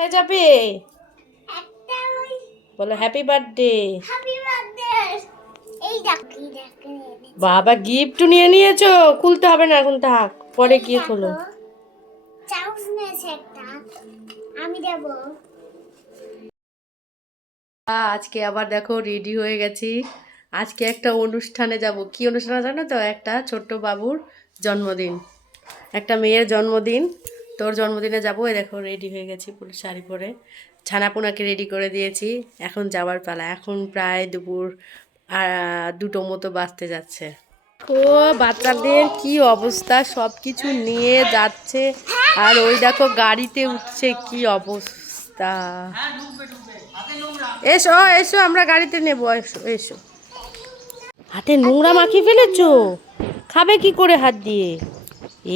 কোথায় যাবে? বলো হ্যাপি বার্থডে। বাবা গিফট নিয়ে নিয়েছো? খুলতে হবে না এখন থাক। পরে গিয়ে খোলো। দেখো, চাউস নিয়েছে একটা। আমি দেবো। আজকে আবার দেখো রেডি হয়ে গেছি। আজকে একটা অনুষ্ঠানে যাব। কি অনুষ্ঠান জানো তো? একটা ছোট্ট বাবুর জন্মদিন। একটা মেয়ের জন্মদিন। তোর জন্মদিনে যাব, এই দেখো রেডি হয়ে গেছি পুরো শাড়ি পরে। ছানাপোনাকে রেডি করে দিয়েছি, এখন যাওয়ার পালা। এখন প্রায় দুপুর দুটো মতো বাঁচতে যাচ্ছে। ও, বাচ্চাদের কি অবস্থা? সব কিছু নিয়ে যাচ্ছে, আর ওই দেখো গাড়িতে উঠছে, কি অবস্থা। এসো এসো, আমরা গাড়িতে নেব, এসো এসো। হাতে নোংরা মাখিয়ে ফেলেছো? খাবে কি করে হাত দিয়ে?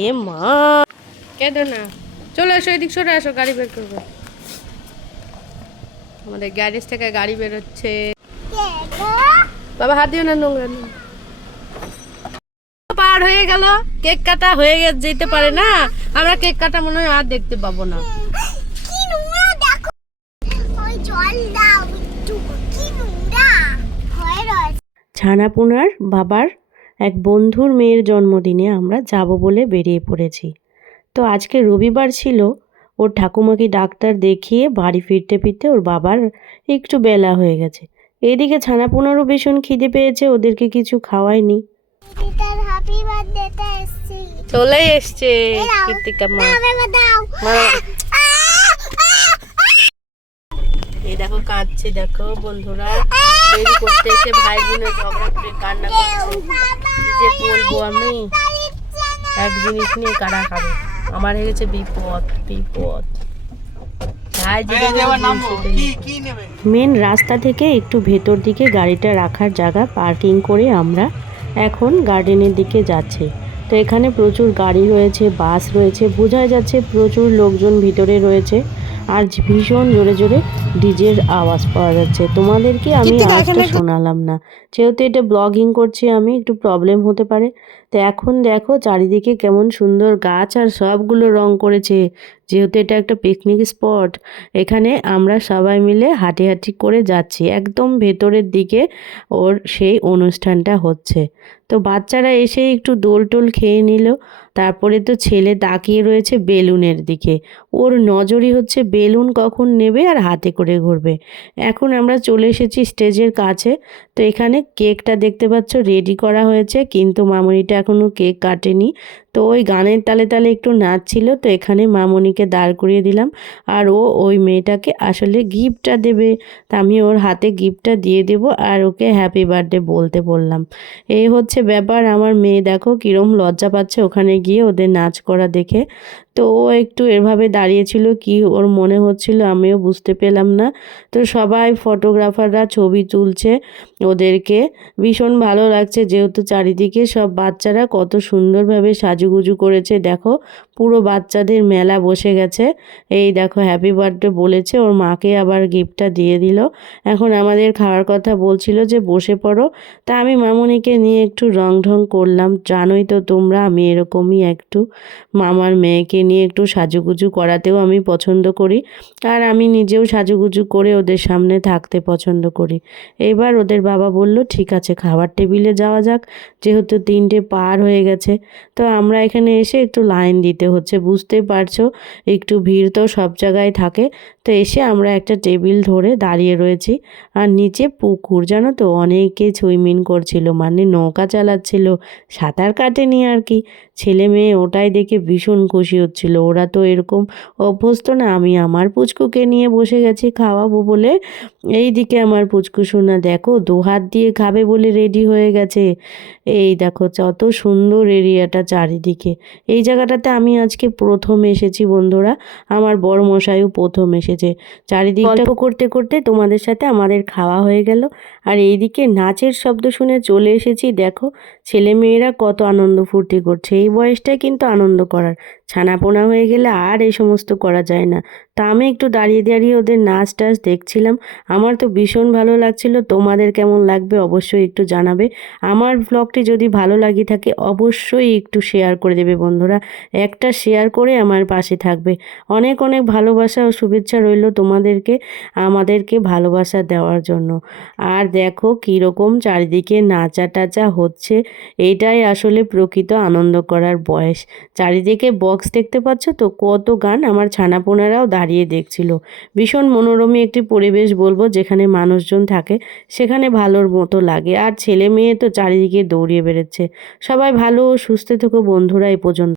এ মা। কেঁদো না। চলে এসো এদিক সরে আসো গাড়ি বের করব। আমাদের গ্যারেজ থেকে গাড়ি বেরোচ্ছে। বাবা হাত দিও না নোংরা। পার হয়ে গেল কেক কাটা হয়ে যেতে পারে না। আমরা কেক কাটা মনে হয় আর দেখতে পাবো না। কি নোংরা দেখো। ওই জল দাও একটু কি নোংরা। রয়েছে। ছানাপোনার বাবার এক বন্ধুর মেয়ের জন্মদিনে আমরা যাব বলে বেরিয়ে পড়েছি। তো আজকে রবিবার ছিল ওর ঠাকুমাকে ডাক্তার দেখিয়ে বাড়ি ফিরতে ফিরতে ওর বাবার একটু বেলা হয়ে গেছে। এদিকে ছানাপোনারও ভীষণ খিদে পেয়েছে ওদেরকে কিছু খাওয়ায়নি। চলে এসছে। কৃতিকা মা। এই দেখো কাঁদছে দেখো বন্ধুরা। দেরি করতে এসে ভাই বোনের ঝগড়া করে কান্না করছে। যে বলব আমি? এক জিনিস নিয়ে কারা খাবে আমার হয়ে গেছে বিপদ বিপদ। মেন রাস্তা থেকে একটু ভেতর দিকে গাড়িটা রাখার জায়গা পার্কিং করে আমরা এখন গার্ডেনের দিকে যাচ্ছি। তো এখানে প্রচুর গাড়ি রয়েছে বাস রয়েছে বোঝা যাচ্ছে প্রচুর লোকজন ভিতরে রয়েছে আর ভীষণ জোরে জোরে ডিজের আওয়াজ পাওয়া যাচ্ছে। তোমাদেরকে আমি আওয়াজটা শোনালাম না। যেহেতু এটা ব্লগিং করছি আমি একটু প্রবলেম হতে পারে। তো এখন দেখো চারিদিকে কেমন সুন্দর গাছ আর সবগুলো রং করেছে। যেহেতু এটা একটা পিকনিক স্পট এখানে আমরা সবাই মিলে হাঁটি হাঁটি করে যাচ্ছি। একদম ভেতরের দিকে ওর সেই অনুষ্ঠানটা হচ্ছে। তো বাচ্চারা এসে একটু দোল টোল খেয়ে নিল। তারপরে তো ছেলে তাকিয়ে রয়েছে বেলুনের দিকে। ওর নজরই হচ্ছে বেলুন কখন নেবে আর হাতে করে ঘুরবে। এখন আমরা চলে এসেছি স্টেজের কাছে। তো এখানে কেকটা দেখতে পাচ্ছ রেডি করা হয়েছে। কিন্তু মামনিটা এখনও কেক কাটেনি। তো ওই গানের তালে তালে একটু নাচছিল, তো এখানে মামনিকে দাঁড় করিয়ে দিলাম। আর ও ওই মেয়েটাকে আসলে গিফটটা দেবে। তা আমি ওর হাতে গিফটটা দিয়ে দেব আর ওকে হ্যাপি বার্থডে বলতে বললাম। এই হচ্ছে ব্যাপার। আমার মেয়ে দেখো কীরম লজ্জা পাচ্ছে ওখানে গিয়ে ওদের নাচ করা দেখে। তো ও একটু এভাবে দাঁড়িয়েছিল কি ওর মনে হচ্ছিল আমিও বুঝতে পেলাম না। তো সবাই ফটোগ্রাফাররা ছবি তুলছে ওদেরকে। ভীষণ ভালো লাগছে যেহেতু চারিদিকে সব বাচ্চারা কত সুন্দরভাবে সাজুগুজু করেছে। দেখো, পুরো বাচ্চাদের মেলা বসে গেছে। এই দেখো হ্যাপি বার্থডে বলেছে। ওর মাকে আবার গিফটটা দিয়ে দিল। এখন আমাদের খাওয়ার কথা বলছিল যে বসে পড়ো। তা আমি মামুনিকে নিয়ে একটু রং ঢং করলাম। জানোই তো তোমরা, আমি এরকমই একটু। মামার মেয়েকে নিয়ে একটু সাজুগুজু করাতেও আমি পছন্দ করি। আর আমি নিজেও সাজুগুজু করে ওদের সামনে থাকতে পছন্দ করি। এবার ওদের বাবা বলল, ঠিক আছে, খাবার টেবিলে যাওয়া যাক। যেহেতু তিনটে পার হয়ে গেছে, তো আমরা এখানে এসে একটু লাইন দিতে হচ্ছে। বুঝতে পারছ, একটু ভিড় তো সব জায়গায় থাকে। তো এসে আমরা একটা টেবিল ধরে দাঁড়িয়ে রয়েছি। আর নিচে পুকুর, জানো তো? অনেকে সুইমিং করছিল মানে নৌকা চালাচ্ছিল, সাঁতার কাটেনি আর কি। ছেলে মেয়ে ওটাই দেখে ভীষণ খুশি হচ্ছিল। ওরা তো এরকম অভ্যস্ত না, আমি আমার পুচকুকে নিয়ে বসে গেছি খাওয়াবো বলে। এই দিকে আমার পুচকু শোনা দেখো দু হাত দিয়ে খাবে বলে রেডি হয়ে গেছে। এই দেখো, যত সুন্দর এরিয়াটা চারিদিকে। এই জায়গাটাতে আমি আজকে প্রথম এসেছি বন্ধুরা। আমার বড় মশাইও প্রথম এসেছে। চারিদিক গল্প করতে করতে তোমাদের সাথে আমাদের খাওয়া হয়ে গেল। আর এইদিকে নাচের শব্দ শুনে চলে এসেছি। দেখো, ছেলে মেয়েরা কত আনন্দ ফুর্তি করছে। এই বয়সটাই কিন্তু আনন্দ করার ছানাপোনা হয়ে গেলে আর এই সমস্ত করা যায় না। তা আমি একটু দাঁড়িয়ে দাঁড়িয়ে ওদের নাচ টাচ দেখছিলাম। আমার তো ভীষণ ভালো লাগছিল। তোমাদের কেমন লাগবে অবশ্যই একটু জানাবে। আমার ব্লগটি যদি ভালো লাগে থাকে, অবশ্যই একটু শেয়ার করে দেবে বন্ধুরা। একটা শেয়ার করে আমার পাশে থাকবে। অনেক অনেক ভালোবাসা ও শুভেচ্ছা রইল তোমাদেরকে, আমাদেরকে ভালোবাসা দেওয়ার জন্য। আর দেখো কীরকম চারিদিকে নাচা টাচা হচ্ছে। এইটাই আসলে প্রকৃত আনন্দ করার বয়স। চারিদিকে বক্স দেখতে পাচ্ছ তো? কত গান আমার ছানাপোনারাও দাঁড়িয়ে দেখছিল। ভীষণ মনোরমী একটি পরিবেশ বলব যেখানে মানুষজন থাকে, সেখানে ভালোর মতো লাগে। আর ছেলে মেয়ে তো চারিদিকে দৌড়িয়ে বেড়াচ্ছে। সবাই ভালো ও সুস্থ থেকো বন্ধুরা এ পর্যন্ত।